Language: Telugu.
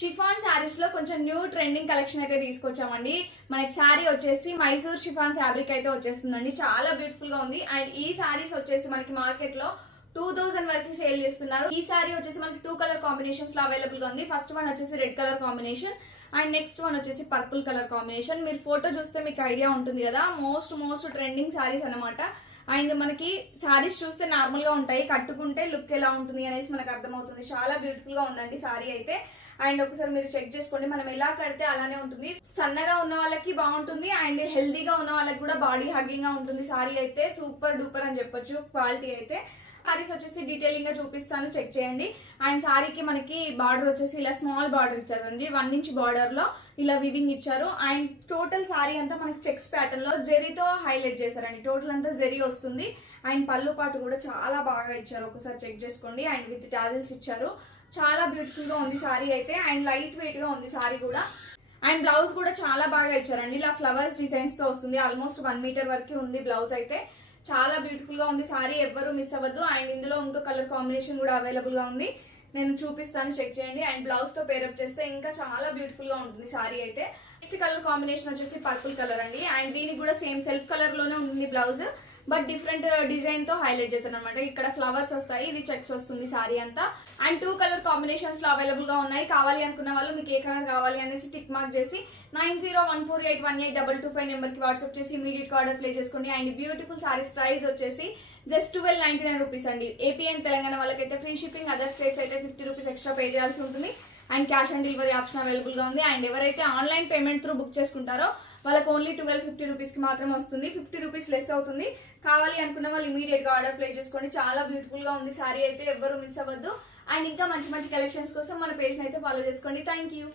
షిఫాన్ శారీస్ లో కొంచెం న్యూ ట్రెండింగ్ కలెక్షన్ అయితే తీసుకొచ్చామండి. మనకి శారీ వచ్చేసి మైసూర్ షిఫాన్ ఫ్యాబ్రిక్ అయితే వచ్చేస్తుందండి. చాలా బ్యూటిఫుల్ గా ఉంది. అండ్ ఈ శారీస్ వచ్చేసి మనకి మార్కెట్ లో 2000 వరకు సేల్ చేస్తున్నారు. ఈ శారీ వచ్చేసి మనకి 2 కలర్ కాంబినేషన్స్ లో అవైలబుల్ గా ఉంది. ఫస్ట్ వన్ వచ్చేసి red colour combination and next one వచ్చేసి పర్పుల్ కలర్ కాంబినేషన్. మీరు ఫోటో చూస్తే మీకు ఐడియా ఉంటుంది కదా, మోస్ట్ ట్రెండింగ్ శారీస్ అనమాట. అండ్ మనకి శారీస్ చూస్తే నార్మల్ గా ఉంటాయి, కట్టుకుంటే లుక్ ఎలా ఉంటుంది అనేసి మనకు అర్థమవుతుంది. చాలా బ్యూటిఫుల్ గా ఉందండి శారీ అయితే. అండ్ ఒకసారి మీరు చెక్ చేసుకోండి, మనం ఎలా కడితే అలానే ఉంటుంది. సన్నగా ఉన్న వాళ్ళకి బాగుంటుంది అండ్ హెల్దీగా ఉన్న వాళ్ళకి కూడా బాడీ హగ్గింగ్ గా ఉంటుంది. సారీ అయితే సూపర్ డూపర్ అని చెప్పొచ్చు. క్వాలిటీ అయితే సారీస్ వచ్చేసి డీటెయిలింగ్ గా చూపిస్తాను, చెక్ చేయండి. అండ్ సారీకి మనకి బార్డర్ వచ్చేసి ఇలా స్మాల్ బార్డర్ ఇచ్చారండి. 1 ఇంచ్ బార్డర్ లో ఇలా వివింగ్ ఇచ్చారు. అండ్ టోటల్ సారీ అంతా మనకి చెక్స్ ప్యాటర్న్ లో జెరీతో హైలైట్ చేశారండి. టోటల్ అంతా జెరీ వస్తుంది. అండ్ పళ్ళు పాటు కూడా చాలా బాగా ఇచ్చారు, ఒకసారి చెక్ చేసుకోండి. అండ్ విత్ టాజిల్స్ ఇచ్చారు. చాలా బ్యూటిఫుల్ గా ఉంది సారీ అయితే. అండ్ లైట్ వెయిట్ గా ఉంది సారీ కూడా. అండ్ బ్లౌజ్ కూడా చాలా బాగా ఇచ్చారండి. ఇలా ఫ్లవర్స్ డిజైన్స్ తో వస్తుంది. ఆల్మోస్ట్ 1 మీటర్ వరకు ఉంది బ్లౌజ్ అయితే. చాలా బ్యూటిఫుల్ గా ఉంది సారీ, ఎవ్వరు మిస్ అవ్వద్దు. అండ్ ఇందులో ఇంకో కలర్ కాంబినేషన్ కూడా అవైలబుల్ గా ఉంది, నేను చూపిస్తాను, చెక్ చేయండి. అండ్ బ్లౌజ్ తో పేరప్ చేస్తే ఇంకా చాలా బ్యూటిఫుల్ గా ఉంటుంది సారీ అయితే. నెక్స్ట్ కలర్ కాంబినేషన్ వచ్చేసి పర్పుల్ కలర్ అండి. అండ్ దీనికి కూడా సేమ్ సెల్ఫ్ కలర్ లోనే ఉంది బ్లౌజ్, బట్ డిఫరెంట్ డిజైన్ తో హైలైట్ చేశారు అనమాట. ఇక్కడ ఫ్లవర్స్ వస్తాయి, ఇది చెక్స్ వస్తుంది సారీ అంతా. అండ్ 2 కలర్ కాంబినేషన్స్ లో అవైలబుల్ గా ఉన్నాయి. కావాలి అనుకున్న వాళ్ళు మీకు ఏ కలర్ కావాలి అనేసి టిక్ మార్క్ చేసి 9014818225 నెంబర్ కి వాట్సాప్ చేసి ఇమీడియట్ గా ఆర్డర్ ప్లే చేసుకోండి. అండ్ బ్యూటిఫుల్ సారీస్ ప్రైస్ వచ్చేసి జస్ట్ 1299 రూపీస్ అండి. ఏపీ అండ్ తెలంగాణ వాళ్ళకైతే ఫ్రీ షిప్పింగ్, అదర్ స్టేట్స్ అయితే 50 రూపీస్ ఎక్స్ట్రా పే చేయాల్సి ఉంటుంది. And cash on delivery option available గా ఉంది. అండ్ ఎవరైతే ఆన్లైన్ పేమెంట్ త్రూ బుక్ చేసుకుంటారో వాళ్ళకి ఓన్లీ 1250 రూపీస్ కి మాత్రం వస్తుంది, 50 రూపీస్ లెస్ అవుతుంది. కావాలి అనుకున్న వాళ్ళు ఇమీడియట్ గా ఆర్డర్ ప్లే చేసుకోండి. చాలా బ్యూటిఫుల్ గా ఉంది సారీ అయితే, ఎవ్వరు మిస్ అవ్వద్దు. అండ్ ఇంకా మంచి కలెక్షన్స్ కోసం మన పేజ్ అయితే ఫాలో చేసుకోండి. Thank you.